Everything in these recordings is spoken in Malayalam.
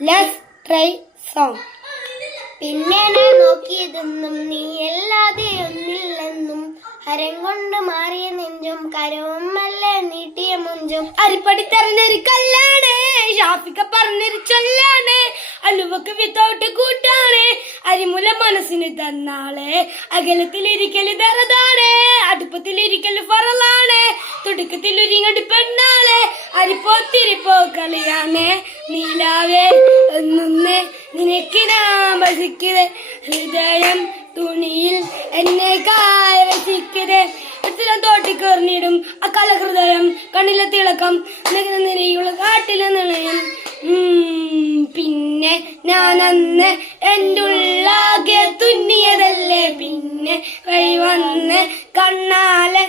Let's try song. പിന്നെ ഞാൻ നോക്കിയതെന്നും നീ അല്ലാതെ ഒന്നില്ലെന്നും ഹരം കൊണ്ട് മാറിയ നെഞ്ചും കരവുമല്ലേ നീട്ടിയ മുഞ്ചും അരിപ്പടി തെരഞ്ഞൊരു കല്ലാണ് ഷാഫിക്ക പറഞ്ഞൊരു ചൊല്ലാണ് അലുവക്ക് വിത്തൗട്ട് കൂട്ടാണ് അരിമുല മനസ്സിന് തന്നാളെ അകലത്തിലിരിക്കല് ദറതാണ് അടുപ്പത്തിലിരിക്കല് ഫറലാണ് തുടക്കത്തിൽ ഒരുങ്ങടി പെണ്ണാളെ അരിപ്പോ കളിയാണ് നീലാവേ ഒന്നൊന്ന് നിനക്ക് ഞാൻ വസിക്കത് ഹൃദയം തുണിയിൽ എന്നെ കായവസിക്കത് തോട്ടിക്കേറിഞ്ഞിടും ആ കലഹൃദയം കണ്ണിലെ തിളക്കം നിനയുള്ള കാട്ടിലെ നിളയം. പിന്നെ ഞാനന്ന് എൻ്റെ ഉള്ളാകെ തുന്നിയതല്ലേ പിന്നെ വഴി വന്ന് കണ്ണാലെ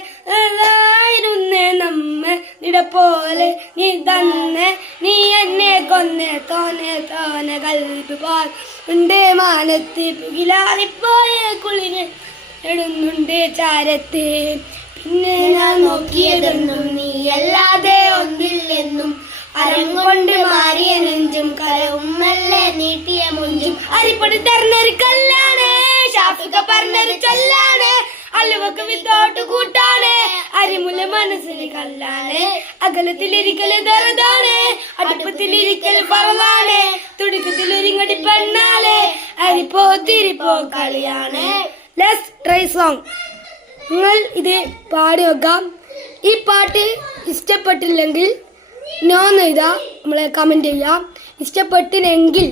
നമ്മ നിടപ്പോലെ നീ തന്നെ നീ എന്നെ കൊന്നെ തോനെ കൽപ്പ് പോൽ ഉണ്ട് മാനത്ത് പുകിലാറിപ്പോയ കുളിര് ഇടുന്നുണ്ട് ചാരത്ത്. പിന്നെ ഞാൻ നോക്കിയതെന്നും നീ അല്ലാതെ ഒന്നില്ലെന്നും അരം കൊണ്ട് മാറിയ നെഞ്ചും കരവുമല്ലേ നീട്ടിയ മുഞ്ചും അരിപ്പൊടി തരണൊരു കല്ലാണ് ഷാഫിക്ക പറഞ്ഞൊരു ചൊല്ലാണ് അലുവക്ക് വിത്തോട്ട് കൂട്ടാണ് അരിമുല മനസ്സിന് കല്ലാണ് അകലത്തിലിരിക്കല് ദറതാണ് അടുപ്പത്തിലിരിക്കല് പറവാണ് തുടുക്കത്തിലൊരിങ്ങടി പെണ്ണാണ് അരിപ്പോ കളിയാണ്. Let's try song. നിങ്ങൾ ഇത് പാടി വെക്കാം. ഈ പാട്ട് ഇഷ്ടപ്പെട്ടില്ലെങ്കിൽ നോന്ന് എഴുതാ നമ്മളെ കമന്റ് ചെയ്യാം. ഇഷ്ടപ്പെട്ടില്ലെങ്കിൽ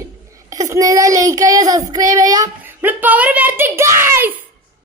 ലൈക്ക് ചെയ്യുക, സബ്സ്ക്രൈബ് ചെയ്യുക. നമ്മൾ പവർ വരുത്തി ഗൈസ്.